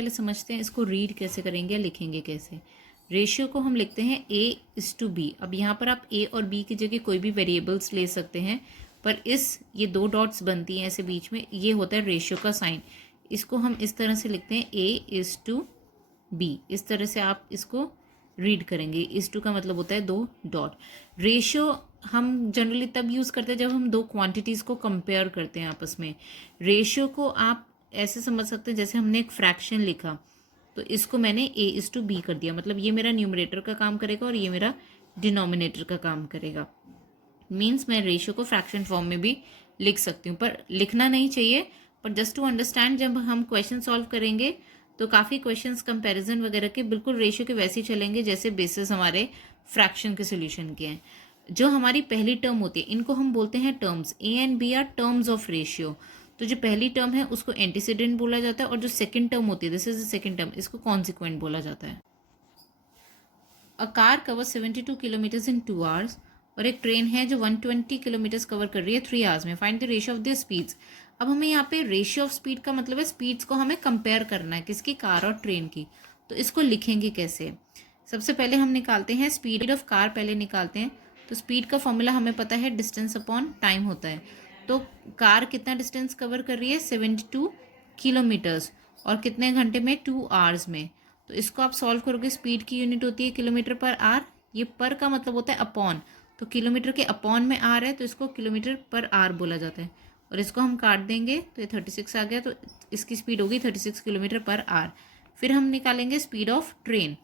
पहले समझते हैं इसको रीड कैसे करेंगे या लिखेंगे कैसे। रेशियो को हम लिखते हैं A/B। अब यहाँ पर आप A और B की जगह कोई भी वेरिएबल्स ले सकते हैं, पर ये दो डॉट्स बनती हैं ऐसे बीच में, ये होता है रेशियो का साइन। इसको हम इस तरह से लिखते हैं A/B। इस तरह से आप इसको रीड करेंगे। इस टू का मतलब होता है दो डॉट। रेशियो हम जनरली तब यूज़ करते हैं जब हम दो क्वांटिटीज़ को कंपेयर करते हैं आपस में। रेशियो को आप ऐसे समझ सकते हैं जैसे हमने एक फ्रैक्शन लिखा, तो इसको मैंने A/B कर दिया, मतलब ये मेरा न्यूमरेटर का काम करेगा और ये मेरा डिनोमिनेटर का काम करेगा। मीन्स मैं रेशियो को फ्रैक्शन फॉर्म में भी लिख सकती हूँ, पर लिखना नहीं चाहिए। पर जस्ट टू अंडरस्टैंड, जब हम क्वेश्चन सॉल्व करेंगे तो काफ़ी क्वेश्चंस कंपैरिजन वगैरह के बिल्कुल रेशियो के वैसे ही चलेंगे जैसे बेसिस हमारे फ्रैक्शन के सोल्यूशन के हैं। जो हमारी पहली टर्म होती है इनको हम बोलते हैं terms. A and B are terms of ratio. तो जो पहली टर्म है उसको एंटीसीडेंट बोला जाता है, और जो सेकंड टर्म होती है, this is the second term, इसको कॉन्सिक्वेंट बोला जाता है। A car cover 72 kilometres in 2 hours. और एक ट्रेन है जो 120 किलोमीटर्स कवर कर रही है 3 आवर्स में। Find the ratio of the speeds. अब हमें यहाँ पे रेशियो ऑफ स्पीड का मतलब है स्पीड्स को हमें कंपेयर करना है, किसकी, कार और ट्रेन की। तो इसको लिखेंगे कैसे। सबसे पहले हम निकालते हैं स्पीड ऑफ कार, पहले निकालते हैं। तो स्पीड का फॉर्मूला हमें पता है, डिस्टेंस अपॉन टाइम होता है। तो कार कितना डिस्टेंस कवर कर रही है, 72 किलोमीटर्स, और कितने घंटे में, 2 आवर्स में। तो इसको आप सॉल्व करोगे, स्पीड की यूनिट होती है किलोमीटर पर आवर। ये पर का मतलब होता है अपॉन, तो किलोमीटर के अपॉन में आर है तो इसको किलोमीटर पर आवर बोला जाता है। और इसको हम काट देंगे तो ये 36 आ गया, तो इसकी स्पीड होगी 36 किलोमीटर पर आवर। फिर हम निकालेंगे speed of train.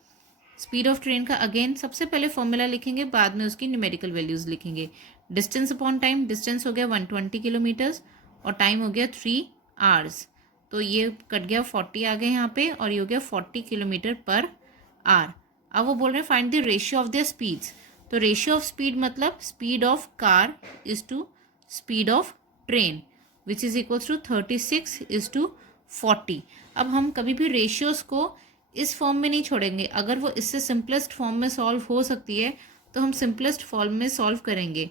Speed of train का अगेन सबसे पहले फॉर्मूला लिखेंगे, बाद में उसकी न्यूमेरिकल वैल्यूज लिखेंगे। डिस्टेंस अपॉन टाइम, डिस्टेंस हो गया 120 किलोमीटर्स और टाइम हो गया 3 आवर्स। तो ये कट गया, 40 आ गए यहाँ पे, और ये हो गया 40 किलोमीटर पर आवर। अब वो बोल रहे हैं find the ratio of the speeds. तो रेशियो ऑफ स्पीड मतलब speed of car is to speed of train, which is equals to 36 is to 40। अब हम कभी भी रेशियोज को इस फॉर्म में नहीं छोड़ेंगे। अगर वो इससे सिंपलेस्ट फॉर्म में सॉल्व हो सकती है तो हम सिंपलेस्ट फॉर्म में सॉल्व करेंगे।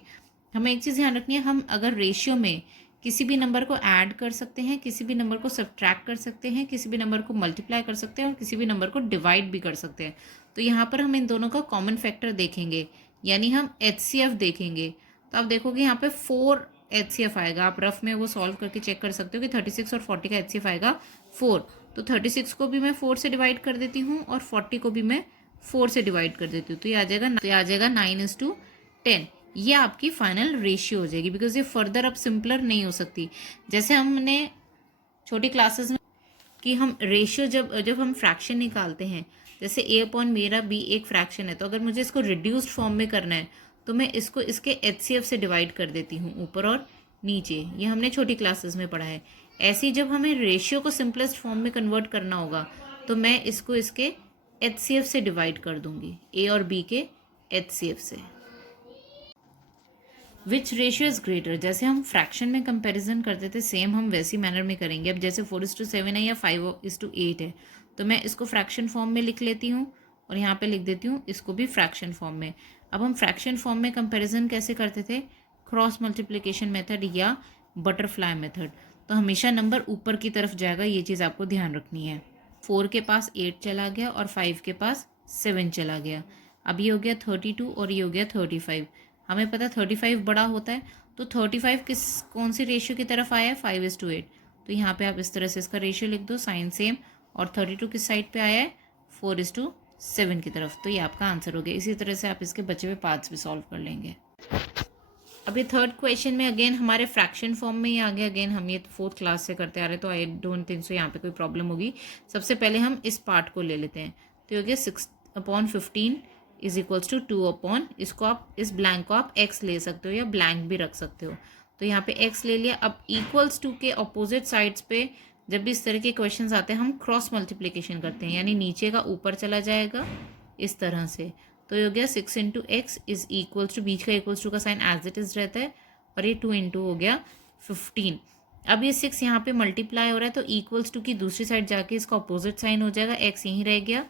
हमें एक चीज़ ध्यान रखनी है, हम अगर रेशियो में किसी भी नंबर को ऐड कर सकते हैं, किसी भी नंबर को सब्ट्रैक्ट कर सकते हैं, किसी भी नंबर को मल्टीप्लाई कर सकते हैं और किसी भी नंबर को डिवाइड भी कर सकते हैं। तो यहाँ पर हम इन दोनों का कॉमन फैक्टर देखेंगे, यानी हम HCF देखेंगे। तो आप देखोगे यहाँ पे 4 HCF आएगा। आप रफ में वो सॉल्व करके चेक कर सकते हो कि 36 और 40 का HCF आएगा 4। तो 36 को भी मैं 4 से डिवाइड कर देती हूँ और 40 को भी मैं 4 से डिवाइड कर देती हूँ। तो ये आ जाएगा 9:10। ये आपकी फाइनल रेशियो हो जाएगी, बिकॉज ये फर्दर अब सिंपलर नहीं हो सकती। जैसे हमने छोटी क्लासेस में कि हम रेशियो जब हम फ्रैक्शन निकालते हैं, जैसे A अपॉन मेरा B एक फ्रैक्शन है, तो अगर मुझे इसको रिड्यूस्ड फॉर्म में करना है तो मैं इसको इसके HCF से डिवाइड कर देती हूँ, ऊपर और नीचे। ये हमने छोटी क्लासेस में पढ़ा है। ऐसे ही जब हमें रेशियो को सिंपलेस्ट फॉर्म में कन्वर्ट करना होगा तो मैं इसको इसके HCF से डिवाइड कर दूंगी, A और B के HCF से। विच रेशियो इज ग्रेटर, जैसे हम फ्रैक्शन में कंपैरिजन करते थे सेम हम वैसी मैनर में करेंगे। अब जैसे 4:7 है या 5:8 है, तो मैं इसको फ्रैक्शन फॉर्म में लिख लेती हूँ और यहाँ पे लिख देती हूँ इसको भी फ्रैक्शन फॉर्म में। अब हम फ्रैक्शन फॉर्म में कंपैरिजन कैसे करते थे, क्रॉस मल्टीप्लिकेशन मेथड या बटरफ्लाई मेथड। तो हमेशा नंबर ऊपर की तरफ जाएगा, ये चीज़ आपको ध्यान रखनी है। 4 के पास 8 चला गया और 5 के पास 7 चला गया। अब ये हो गया 32 और ये हो गया 35। हमें पता 35 बड़ा होता है, तो 35 कौन सी रेशियो की तरफ आया है, 5:8। तो यहाँ पे आप इस तरह से इसका रेशियो लिख दो, साइन सेम। और 32 किस साइड पे आया है, 4:7 की तरफ। तो ये आपका आंसर हो गया। इसी तरह से आप इसके बचे हुए पार्ट्स भी सॉल्व कर लेंगे। अब ये थर्ड क्वेश्चन में अगेन हमारे फ्रैक्शन फॉर्म में ही आ गया। अगेन हम ये 4th क्लास से करते आ रहे हैं, तो आई डोंट थिंक सो यहाँ पे कोई प्रॉब्लम होगी। सबसे पहले हम इस पार्ट को ले लेते हैं। तो ये हो गया 6/15 इज इक्वल्स टू 2 अपॉन, इसको आप इस ब्लैंक को आप x ले सकते हो या ब्लैंक भी रख सकते हो। तो यहाँ पे x ले लिया। अब इक्वल्स टू के अपोजिट साइड्स पे जब भी इस तरह के क्वेश्चंस आते हैं हम क्रॉस मल्टीप्लिकेशन करते हैं, यानी नीचे का ऊपर चला जाएगा इस तरह से। तो ये हो गया 6 into x is equals to, बीच का इक्वल्स टू का साइन एज इट इज रहता है, और ये 2 इंटू हो गया 15। अब ये 6 यहाँ पे मल्टीप्लाई हो रहा है, तो इक्वल्स टू की दूसरी साइड जाके इसका अपोजिट साइन हो जाएगा, x यहीं रह गया,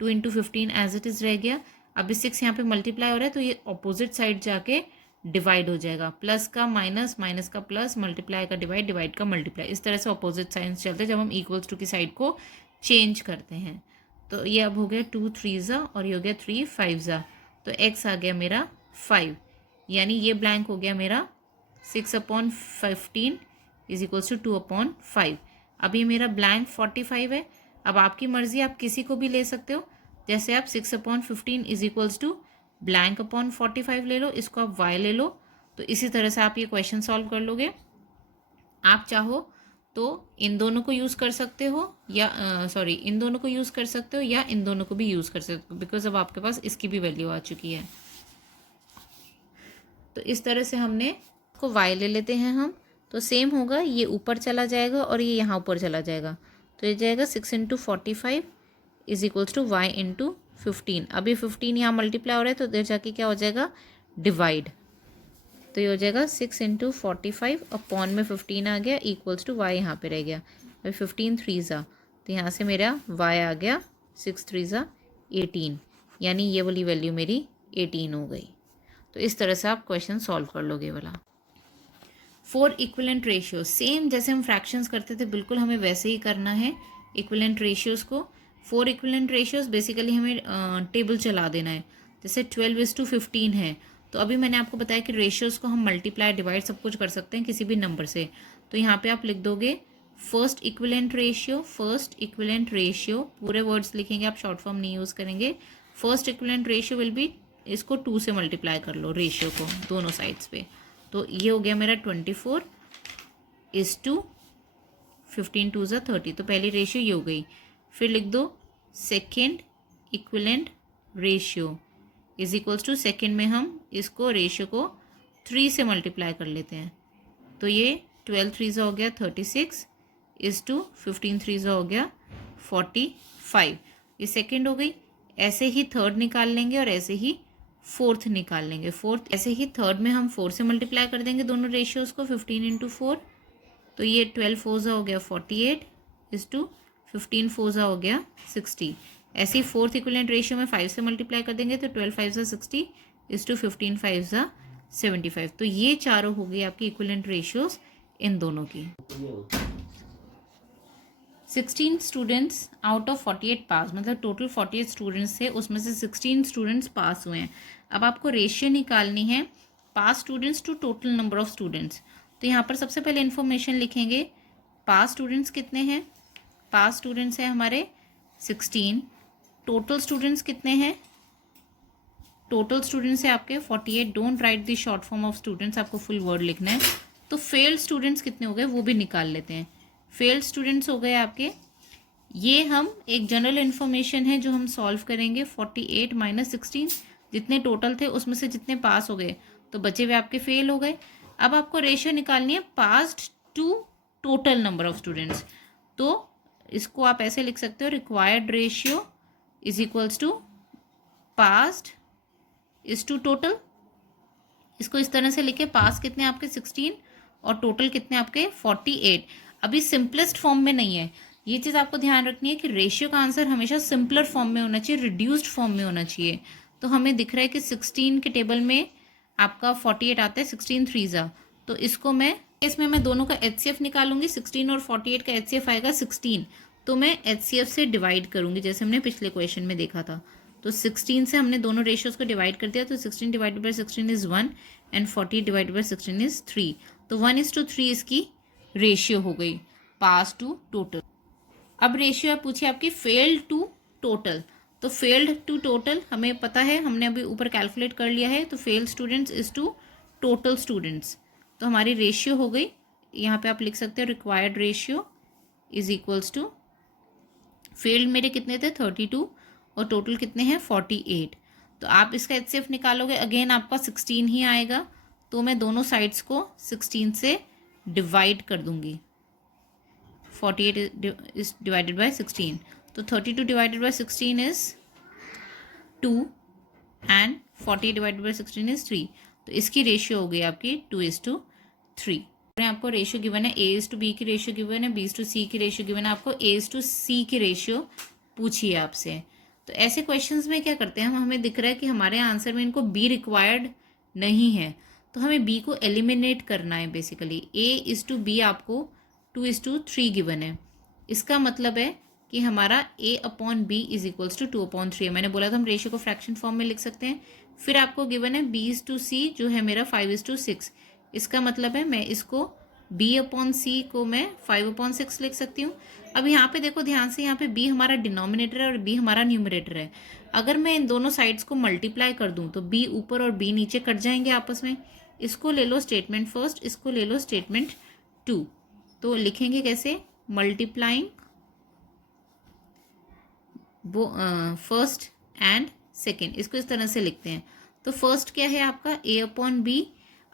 2 इंटू 15 एज इट इज रह गया। अब ये 6 यहाँ पे मल्टीप्लाई हो रहा है, तो ये अपोजिट साइड जाके डिवाइड हो जाएगा, प्लस का माइनस, माइनस का प्लस, मल्टीप्लाई का डिवाइड, डिवाइड का मल्टीप्लाई। इस तरह से अपोजिट साइंस चलते हैं जब हम इक्वल्स टू की साइड को चेंज करते हैं। तो ये अब हो गया 2 3 और ये हो गया 3 5 तो x आ गया मेरा 5, यानी ये ब्लैंक हो गया मेरा 6/15 इज इक्वल्स टू 2/5। अब ये मेरा ब्लैंक 45 है। अब आपकी मर्जी, आप किसी को भी ले सकते हो। जैसे आप 6/15 is equals to blank upon 45 ले लो, इसको आप y ले लो। तो इसी तरह से आप ये क्वेश्चन सॉल्व कर लोगे। आप चाहो तो इन दोनों को यूज़ कर सकते हो या इन दोनों को यूज़ कर सकते हो या इन दोनों को भी यूज़ कर सकते हो, बिकॉज अब आपके पास इसकी भी वैल्यू आ चुकी है। तो इस तरह से हमने को y ले लेते हैं हम, तो सेम होगा, ये ऊपर चला जाएगा और ये यहाँ ऊपर चला जाएगा। तो ये जाएगा 6 × 45 इज इक्वल्स टू y × 15। अभी 15 यहाँ मल्टीप्लाई हो रहा है तो इधर जाके क्या हो जाएगा, डिवाइड। तो ये हो जाएगा 6 × 45 अपॉन में 15 आ गया इक्वल्स टू y यहाँ पे रह गया। अभी 15 3 तो यहाँ से मेरा y आ गया 6 3 18, यानी ये वाली वैल्यू मेरी 18 हो गई। तो इस तरह से आप क्वेश्चन सॉल्व कर लोगे वाला। 4 इक्विवेलेंट रेशियो, सेम जैसे हम फ्रैक्शंस करते थे बिल्कुल हमें वैसे ही करना है इक्विवेलेंट रेशियोज़ को। 4 इक्विवेलेंट रेशियोज़ बेसिकली हमें टेबल चला देना है। जैसे 12:15 है, तो अभी मैंने आपको बताया कि रेशियोज़ को हम मल्टीप्लाई डिवाइड सब कुछ कर सकते हैं किसी भी नंबर से। तो यहाँ पे आप लिख दोगे फर्स्ट इक्विवेलेंट रेशियो, पूरे वर्ड्स लिखेंगे आप, शॉर्ट फॉर्म नहीं यूज़ करेंगे। First equivalent ratio will be, इसको 2 से मल्टीप्लाई कर लो रेशियो को दोनों साइड्स पे। तो ये हो गया मेरा 24 इज टू 15 2 30। तो पहली रेशियो ये हो गई। फिर लिख दो second equivalent ratio is equals to, second में हम इसको रेशियो को 3 से मल्टीप्लाई कर लेते हैं। तो ये 12 3 हो गया 36 इज टू 15 3 हो गया 45। ये सेकेंड हो गई। ऐसे ही थर्ड निकाल लेंगे और ऐसे ही फोर्थ निकाल लेंगे। फोर्थ ऐसे ही थर्ड में हम 4 से मल्टीप्लाई कर देंगे दोनों रेशियोज़ को, 15 × 4। तो ये 12 4 हो गया 48 इज टू 15 4 हो गया 60। ऐसे ही फोर्थ इक्विवेलेंट रेशियो में 5 से मल्टीप्लाई कर देंगे तो 12 5 60 इज टू 15 5 75। तो ये चारों हो गई आपकी इक्विवेलेंट रेशियोज इन दोनों की। 16 स्टूडेंट्स आउट ऑफ 48 पास, मतलब टोटल 48 स्टूडेंट्स थे, उसमें से 16 स्टूडेंट्स पास हुए हैं। अब आपको रेशियो निकालनी है pass students to total number of students. तो यहाँ पर सबसे पहले इन्फॉर्मेशन लिखेंगे, पास स्टूडेंट्स कितने हैं। पास स्टूडेंट्स हैं हमारे 16। टोटल स्टूडेंट्स कितने हैं, टोटल स्टूडेंट्स है आपके 48। Don't write the short form of students, आपको फुल वर्ड लिखना है। तो फेल्ड स्टूडेंट्स कितने हो गए वो भी निकाल लेते हैं। फेल्ड स्टूडेंट्स हो गए आपके, ये हम एक जनरल इन्फॉर्मेशन है जो हम सॉल्व करेंगे। 48 - 16 जितने टोटल थे उसमें से जितने पास हो गए तो बचे हुए आपके फेल हो गए। अब आपको रेशियो निकालनी है passed to total number of students. तो इसको आप ऐसे लिख सकते हो, required ratio is equals to passed is to total. इसको इस तरह से लिखे, पास कितने आपके 16 और टोटल कितने आपके 48। अभी सिंपलेस्ट फॉर्म में नहीं है, ये चीज़ आपको ध्यान रखनी है कि रेशियो का आंसर हमेशा सिंपलर फॉर्म में होना चाहिए, रिड्यूस्ड फॉर्म में होना चाहिए। तो हमें दिख रहा है कि 16 के टेबल में आपका 48 आता है 16 3 तो इसमें मैं दोनों का HCF निकालूंगी। 16 और 48 का HCF आएगा 16, तो मैं HCF से डिवाइड करूंगी जैसे हमने पिछले क्वेश्चन में देखा था। तो 16 से हमने दोनों रेशियोज को डिवाइड कर दिया, तो 16 divided by 16 is 1 and 48 divided by 16 is 3। तो 1:3 इसकी रेशियो हो गई पास टू टोटल। अब रेशियो पूछिए आपकी फेल्ड टू टोटल। तो फेल्ड टू टोटल हमें पता है, हमने अभी ऊपर कैलकुलेट कर लिया है। तो failed students is to total students. तो हमारी रेशियो हो गई, यहाँ पे आप लिख सकते हो required ratio is equals to, failed मेरे कितने थे 32 और टोटल कितने हैं 48। तो आप इसका HCF निकालोगे, अगेन आपका 16 ही आएगा। तो मैं दोनों साइड्स को 16 से डिवाइड कर दूंगी। 48 इज डिवाइडेड बाय 16, तो 32 divided by 16 is 2 and 48 divided by 16 is 3। तो इसकी रेशियो हो गई आपकी 2:3। आपको रेशियो गिवन है, A:B की रेशियो गिवन है, B:C की रेशियो गिवन है, आपको A:C की रेशियो पूछी है आपसे। तो ऐसे क्वेश्चंस में क्या करते हैं हम, हमें दिख रहा है कि हमारे आंसर में इनको B रिक्वायर्ड नहीं है, तो हमें B को एलिमिनेट करना है। बेसिकली A:B आपको 2:3 गिवन है। इसका मतलब है कि हमारा a upon B is equals to 2/3 है। मैंने बोला था हम रेशियो को फ्रैक्शन फॉर्म में लिख सकते हैं। फिर आपको गिवन है b/c जो है मेरा 5:6। इसका मतलब है मैं इसको b/c को मैं 5/6 लिख सकती हूँ। अब यहाँ पे देखो ध्यान से, यहाँ पे b हमारा डिनोमिनेटर है और b हमारा न्यूमरेटर है। अगर मैं इन दोनों साइड्स को मल्टीप्लाई कर दूँ तो b ऊपर और b नीचे कट जाएंगे आपस में। इसको ले लो स्टेटमेंट फर्स्ट, इसको ले लो स्टेटमेंट 2। तो लिखेंगे कैसे, मल्टीप्लाइंग वो फर्स्ट एंड सेकेंड, इसको इस तरह से लिखते हैं। तो फर्स्ट क्या है आपका a/b।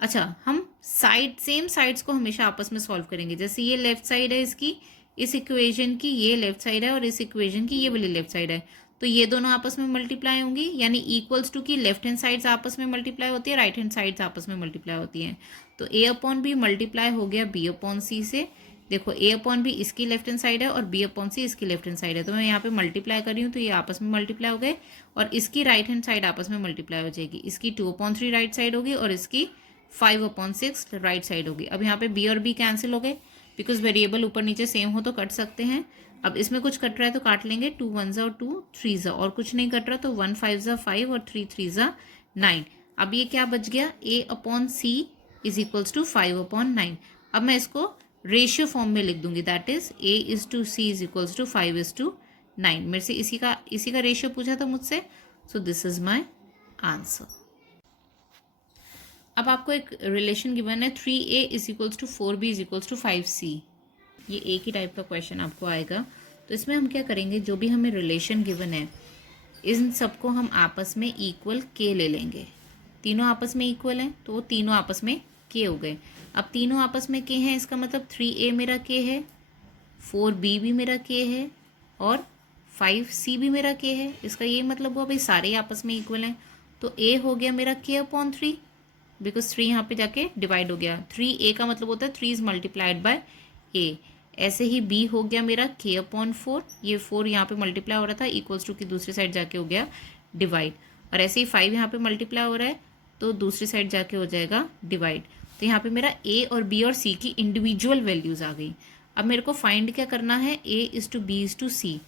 अच्छा, हम सेम साइड्स को हमेशा आपस में सॉल्व करेंगे। जैसे ये लेफ्ट साइड है इसकी, इस इक्वेशन की ये लेफ्ट साइड है और इस इक्वेशन की ये वाली लेफ्ट साइड है, तो ये दोनों आपस में मल्टीप्लाई होंगी, यानी इक्वल्स टू की लेफ्ट हैंड साइड्स आपस में मल्टीप्लाई होती है, राइट हैंड साइड्स आपस में मल्टीप्लाई होती हैं। तो a/b मल्टीप्लाई हो गया b/c से। देखो a/b इसकी लेफ्ट हैंड साइड है और b/c इसकी लेफ्ट हैंड साइड है, तो मैं यहाँ पे मल्टीप्लाई कर रही हूँ तो ये आपस में मल्टीप्लाई हो गए और इसकी राइट हैंड साइड आपस में मल्टीप्लाई हो जाएगी। इसकी 2/3 राइट साइड होगी और इसकी 5/6 राइट साइड होगी। अब यहाँ पे b और b कैंसिल हो गए, बिकॉज वेरिएबल ऊपर नीचे सेम हो तो कट सकते हैं। अब इसमें कुछ कट रहा है तो काट लेंगे, 2 1 और 2 3 और कुछ नहीं कट रहा तो 1 5 5 और 3 3 9। अब ये क्या बच गया, a/c इज इक्वल्स टू 5/9। अब मैं इसको रेशियो फॉर्म में लिख दूंगी, that is a/c is equals to 5:9। मेरे से इसी का रेशियो पूछा था मुझसे, so this is my answer. अब आपको एक रिलेशन गिवन है 3a is equals to 4b is equals to 5c। ये एक ही टाइप का क्वेश्चन आपको आएगा। तो इसमें हम क्या करेंगे, जो भी हमें रिलेशन गिवन है इन सबको हम आपस में इक्वल के ले लेंगे। तीनों आपस में इक्वल हैं तो वो तीनों आपस में के हो गए। अब तीनों आपस में के हैं, इसका मतलब 3a मेरा के है, 4b भी मेरा के है और 5c भी मेरा के है। इसका ये मतलब हुआ भाई सारे आपस में इक्वल हैं। तो a हो गया मेरा k/3, बिकॉज 3 यहाँ पे जाके डिवाइड हो गया। 3a का मतलब होता है 3 इज मल्टीप्लाइड बाय a। ऐसे ही b हो गया मेरा k/4, ये 4 यहाँ पे मल्टीप्लाई हो रहा था, इक्वल्स टू की दूसरी साइड जाके हो गया डिवाइड। और ऐसे ही 5 यहाँ पे मल्टीप्लाई हो रहा है तो दूसरी साइड जाके हो जाएगा डिवाइड। तो यहाँ पे मेरा a और b और c की इंडिविजुअल वैल्यूज आ गई। अब मेरे को फाइंड क्या करना है, a/b/c।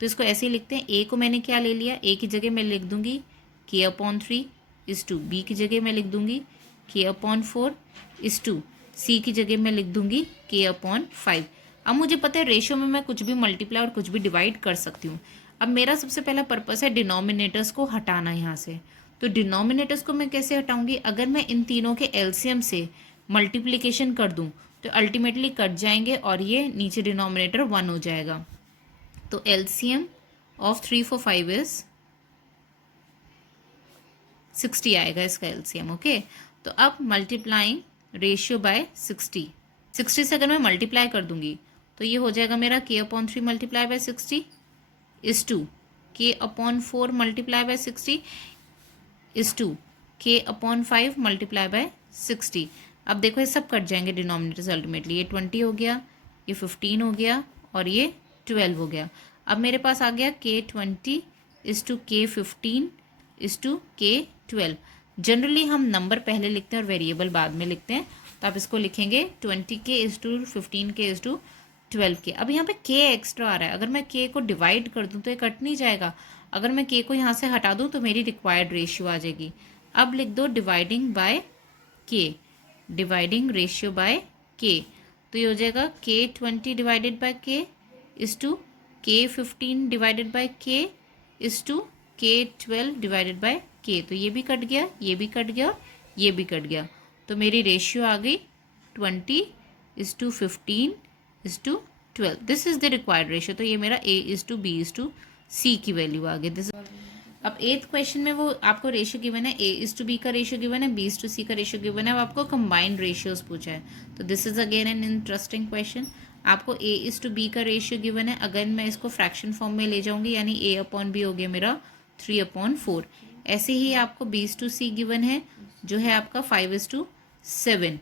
तो इसको ऐसे ही लिखते हैं, a को मैंने क्या ले लिया, a की जगह मैं लिख दूंगी k/3 इज टू, b की जगह मैं लिख दूंगी k/4 इज टू, c की जगह मैं लिख दूंगी k/5। अब मुझे पता है रेशियो में मैं कुछ भी मल्टीप्लाई और कुछ भी डिवाइड कर सकती हूँ। अब मेरा सबसे पहला पर्पस है डिनोमिनेटर्स को हटाना यहाँ से। तो डिनोमिनेटर्स को मैं कैसे हटाऊंगी, अगर मैं इन तीनों के एलसीएम से मल्टीप्लिकेशन कर दूँ तो अल्टीमेटली कट जाएंगे और ये नीचे डिनोमिनेटर 1 हो जाएगा। तो एलसीएम ऑफ 3 4 5 इज 60 आएगा इसका एलसीएम। ओके, तो अब मल्टीप्लाइंग रेशियो बाय 60 से अगर मैं मल्टीप्लाई कर दूंगी तो ये हो जाएगा मेरा k/3 multiply by 60 is to k/4 multiply by 60 is to k/5 multiply by 60। अब देखो ये सब कट जाएंगे डिनोमिनेटर्स अल्टीमेटली, ये 20 हो गया, ये 15 हो गया और ये 12 हो गया। अब मेरे पास आ गया k20 is to k15 is to k12। Generally हम नंबर पहले लिखते हैं और वेरिएबल बाद में लिखते हैं, तो आप इसको लिखेंगे 20k is to 15k is to 12k। अब यहाँ पे k एक्स्ट्रा आ रहा है, अगर मैं k को डिवाइड कर दूँ तो ये कट नहीं जाएगा। अगर मैं k को यहाँ से हटा दूँ तो मेरी रिक्वायर्ड रेशियो आ जाएगी। अब लिख दो dividing by k, dividing ratio by k। तो ये हो जाएगा k20 divided by k is to k15 divided by k is to k12 divided by k। तो ये भी कट गया, ये भी कट गया और ये भी कट गया। तो मेरी रेशियो आ गई 20 is to 15 is to 12। This is the required ratio. तो ये मेरा a is to b is to c की वैल्यू आ गई। दिस अब 8th क्वेश्चन में वो आपको रेशियो गिवन है, a इज टू b का रेशियो गिवन है, b इज टू c का रेशियो गिवन है। अब आपको कंबाइंड रेशियोज पूछा है, तो this is again an interesting question. आपको a इज टू b का रेशियो गिवन है, अगर मैं इसको फ्रैक्शन फॉर्म में ले जाऊंगी यानी a/b हो गया मेरा 3/4। ऐसे ही आपको b is to c given है जो है आपका 5:7।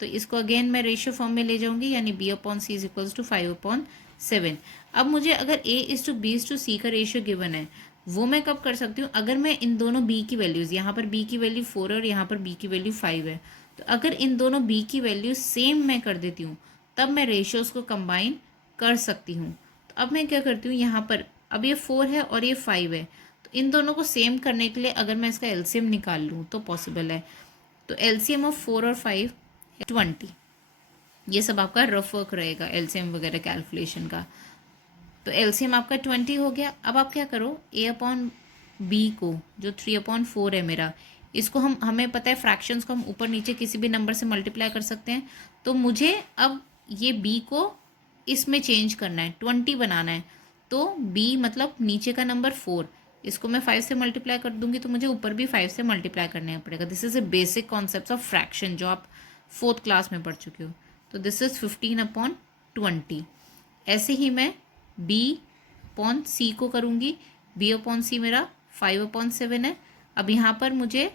तो इसको अगेन मैं रेशियो फॉर्म में ले जाऊंगी यानी b/c इज इक्वल्स टू 5/7। अब मुझे अगर a is to b is to c का रेशियो गिवन है, वो मैं कब कर सकती हूँ, अगर मैं इन दोनों b की वैल्यूज़, यहाँ पर b की वैल्यू 4 है और यहाँ पर b की वैल्यू 5 है, तो अगर इन दोनों b की वैल्यू सेम मैं कर देती हूँ तब मैं रेशियोज़ को कंबाइन कर सकती हूँ। तो अब मैं क्या करती हूँ, यहाँ पर अब ये 4 है और ये 5 है, तो इन दोनों को सेम करने के लिए अगर मैं इसका एलसीएम निकाल लूँ तो पॉसिबल है। तो एलसीएम ऑफ 4 और 5 है 20। ये सब आपका रफ वर्क रहेगा एलसीएम वगैरह कैलकुलेशन का। तो एलसीएम आपका 20 हो गया। अब आप क्या करो, ए अपॉन बी को, जो 3/4 है मेरा, इसको हमें पता है फ्रैक्शंस को हम ऊपर नीचे किसी भी नंबर से मल्टीप्लाई कर सकते हैं। तो मुझे अब ये बी को इसमें चेंज करना है, 20 बनाना है। तो बी मतलब नीचे का नंबर 4, इसको मैं 5 से मल्टीप्लाई कर दूंगी तो मुझे ऊपर भी 5 से मल्टीप्लाई करना पड़ेगा। This is a basic concept of fraction जो आप 4th क्लास में पढ़ चुके हो। तो दिस इज़ 15/20। ऐसे ही मैं बी अपॉन सी को करूँगी। बी अपॉन सी मेरा 5/7 है। अब यहाँ पर मुझे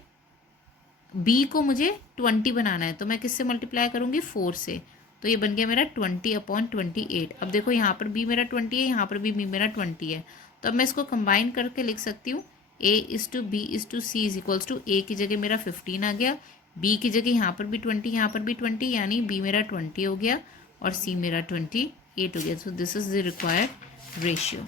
बी को मुझे 20 बनाना है, तो मैं किससे मल्टीप्लाई करूँगी, 4 से। तो ये बन गया मेरा 20/28। अब देखो यहाँ पर बी मेरा 20 है, यहाँ पर भी बी मेरा 20 है। तो अब मैं इसको कंबाइन करके लिख सकती हूँ, A/B/C इज इक्वल्स टू ए की जगह मेरा 15 आ गया, बी की जगह यहाँ पर भी 20, यहाँ पर भी 20, यानी बी मेरा 20 हो गया और सी मेरा 28 हो गया। सो this is the required ratio.